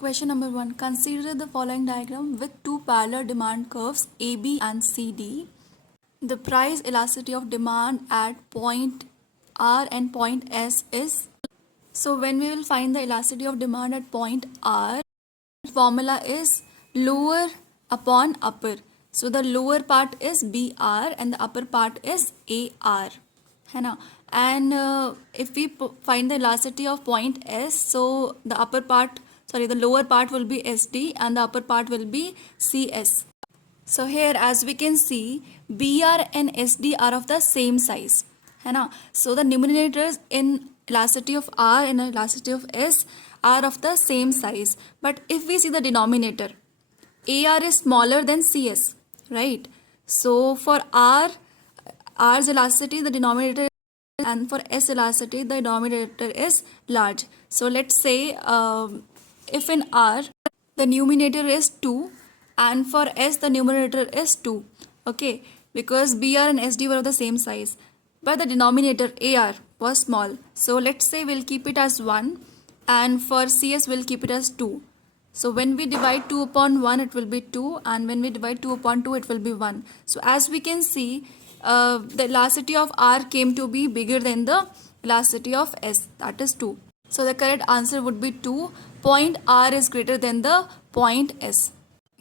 Question number 1. Consider the following diagram with two parallel demand curves AB and CD. The price elasticity of demand at point R and point S is. So when we will find the elasticity of demand at point R, formula is lower upon upper. So the lower part is BR and the upper part is AR. है ना? And if we find the elasticity of point S, so the lower part will be SD and the upper part will be CS. So here as we can see, BR and SD are of the same size, है ना? So the numerators in elasticity of R and elasticity of S are of the same size. But if we see the denominator, AR is smaller than CS, right? So for R's elasticity, the denominator, and for S elasticity, the denominator is large. So let's say if in R the numerator is 2 and for S the numerator is 2, okay, because BR and SD were of the same size, but the denominator AR was small. So let's say we'll keep it as 1 and for CS we'll keep it as 2. So when we divide 2 upon 1 it will be 2 and when we divide 2 upon 2 it will be 1. So as we can see, the elasticity of R came to be bigger than the elasticity of S, that is 2. So the correct answer would be 2. Point R is greater than the point S.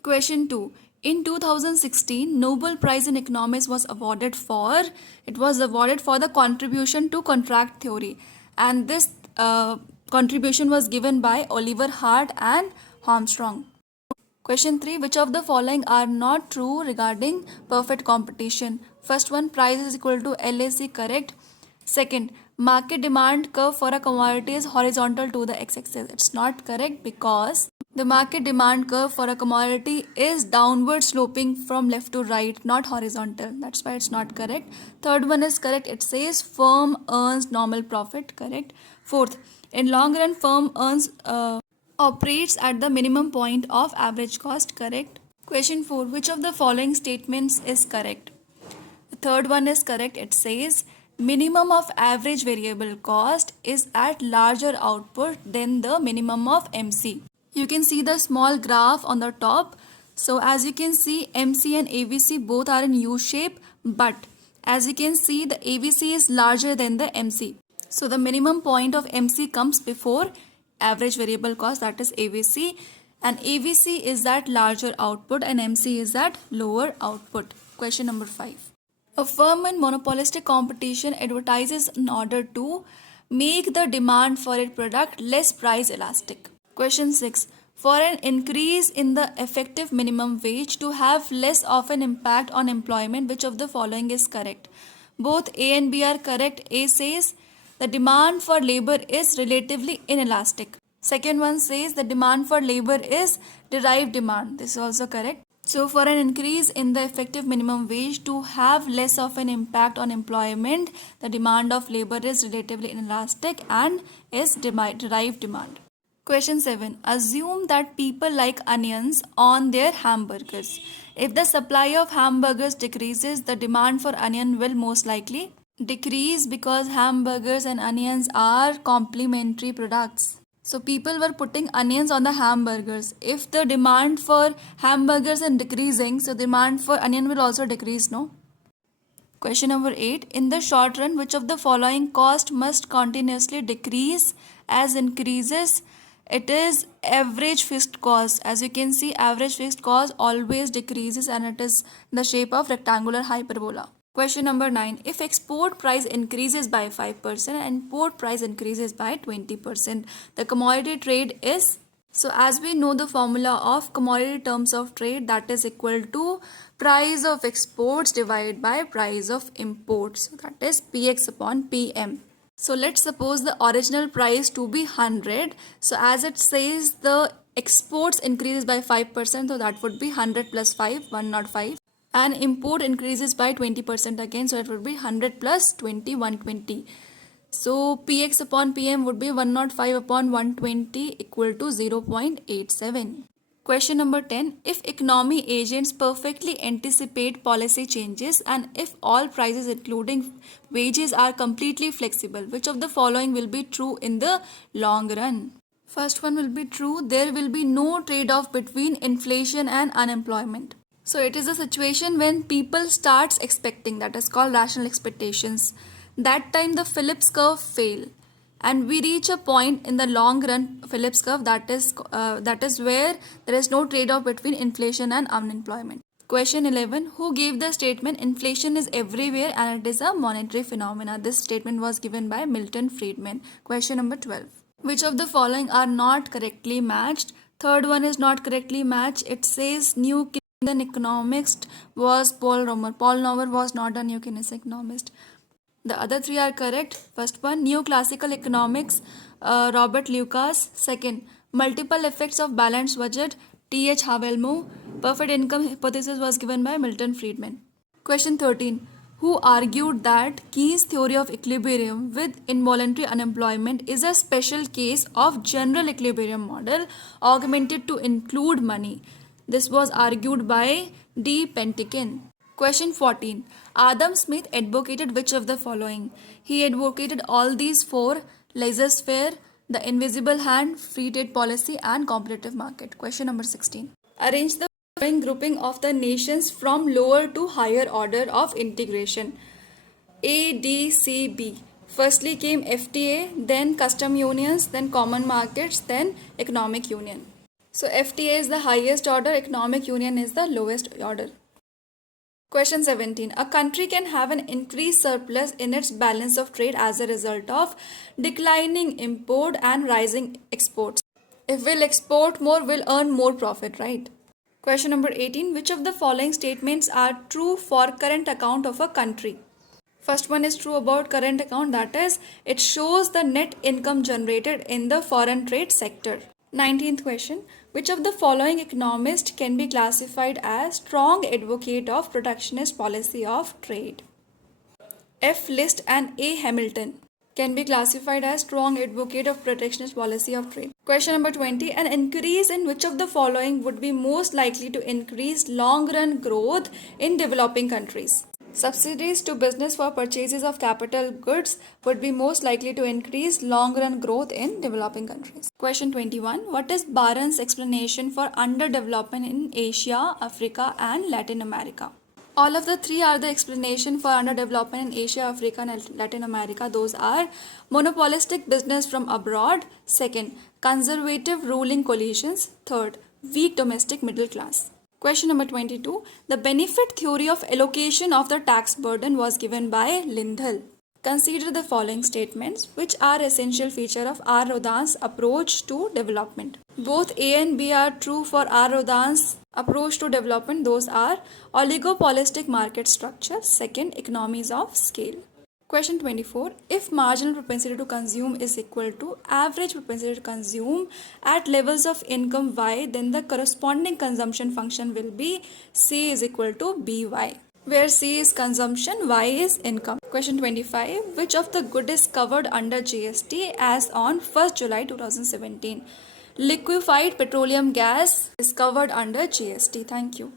Question 2. In 2016, Nobel Prize in Economics was awarded for the contribution to contract theory, and this contribution was given by Oliver Hart and Armstrong. Question 3. Which of the following are not true regarding perfect competition? First one, price is equal to LAC, correct. Second, market demand curve for a commodity is horizontal to the x-axis. It's not correct because the market demand curve for a commodity is downward sloping from left to right, not horizontal. That's why it's not correct. Third one is correct. It says firm earns normal profit, correct. Fourth, in long run, firm operates at the minimum point of average cost, correct. Question 4. Which of the following statements is correct? The third one is correct. It says minimum of average variable cost is at larger output than the minimum of MC. You can see the small graph on the top. So as you can see, MC and AVC both are in U shape, but as you can see, the AVC is larger than the MC. So the minimum point of MC comes before average variable cost, that is AVC, and AVC is that larger output and MC is that lower output. Question number 5. A firm in monopolistic competition advertises in order to make the demand for its product less price elastic. Question 6. For an increase in the effective minimum wage to have less of an impact on employment, which of the following is correct? Both A and B are correct. A says the demand for labor is relatively inelastic. Second one says the demand for labor is derived demand. This is also correct. So for an increase in the effective minimum wage to have less of an impact on employment, the demand of labor is relatively inelastic and is derived demand. Question 7. Assume that people like onions on their hamburgers. If the supply of hamburgers decreases, the demand for onion will most likely decrease because hamburgers and onions are complementary products. So people were putting onions on the hamburgers. If the demand for hamburgers is decreasing, so demand for onion will also decrease, no? Question number 8. In the short run, which of the following cost must continuously decrease as increases? It is average fixed cost. As you can see, average fixed cost always decreases and it is in the shape of rectangular hyperbola. Question number 9. If export price increases by 5% and import price increases by 20%, the commodity trade is. So as we know the formula of commodity terms of trade, that is equal to price of exports divided by price of imports. That is PX upon PM. So let's suppose the original price to be 100. So as it says the exports increases by 5%, so that would be 100 plus 5, 105. And import increases by 20% again, so it would be 100 plus 20, 120. So PX upon PM would be 105 upon 120 equal to 0.87. Question number 10. If economy agents perfectly anticipate policy changes and if all prices including wages are completely flexible, which of the following will be true in the long run? First one will be true. There will be no trade-off between inflation and unemployment. So it is a situation when people starts expecting, that is called rational expectations. That time the Phillips curve fail, and we reach a point in the long run Phillips curve, that is where there is no trade-off between inflation and unemployment. Question 11. Who gave the statement inflation is everywhere and it is a monetary phenomena? This statement was given by Milton Friedman. Question number 12. Which of the following are not correctly matched? Third one is not correctly matched. It says new Keynesian economist was Paul Romer. Paul Romer was not a new Keynesian economist. The other three are correct. First one, neoclassical economics, Robert Lucas. Second, multiple effects of balanced budget, T.H. Havelmo. Perfect income hypothesis was given by Milton Friedman. Question 13. Who argued that Keynes' theory of equilibrium with involuntary unemployment is a special case of general equilibrium model augmented to include money? This was argued by D. Pentekin. Question 14. Adam Smith advocated which of the following? He advocated all these four: laissez-faire, the invisible hand, free trade policy, and competitive market. Question number 16. Arrange the following grouping of the nations from lower to higher order of integration. A, D, C, B. Firstly came FTA, then custom unions, then common markets, then economic union. So FTA is the highest order, economic union is the lowest order. Question 17. A country can have an increased surplus in its balance of trade as a result of declining import and rising exports. If we'll export more, we'll earn more profit, right? Question number 18. Which of the following statements are true for current account of a country? First one is true about current account, that is, it shows the net income generated in the foreign trade sector. 19th question. Which of the following economist can be classified as strong advocate of protectionist policy of trade? F. List and A. Hamilton can be classified as strong advocate of protectionist policy of trade. Question number 20. An increase in which of the following would be most likely to increase long-run growth in developing countries? Subsidies to business for purchases of capital goods would be most likely to increase long-run growth in developing countries. Question 21. What is Barron's explanation for underdevelopment in Asia, Africa, and Latin America? All of the three are the explanation for underdevelopment in Asia, Africa, and Latin America. Those are monopolistic business from abroad. Second, conservative ruling coalitions. Third, weak domestic middle class. Question number 22. The benefit theory of allocation of the tax burden was given by Lindell. Consider the following statements which are essential feature of R. Rodin's approach to development. Both A and B are true for R. Rodin's approach to development. Those are oligopolistic market structure. Second, economies of scale. Question 24. If marginal propensity to consume is equal to average propensity to consume at levels of income y, then the corresponding consumption function will be C is equal to by, where C is consumption, y is income. Question 25. Which of the good is covered under GST as on 1st July 2017? Liquefied petroleum gas is covered under GST. Thank you.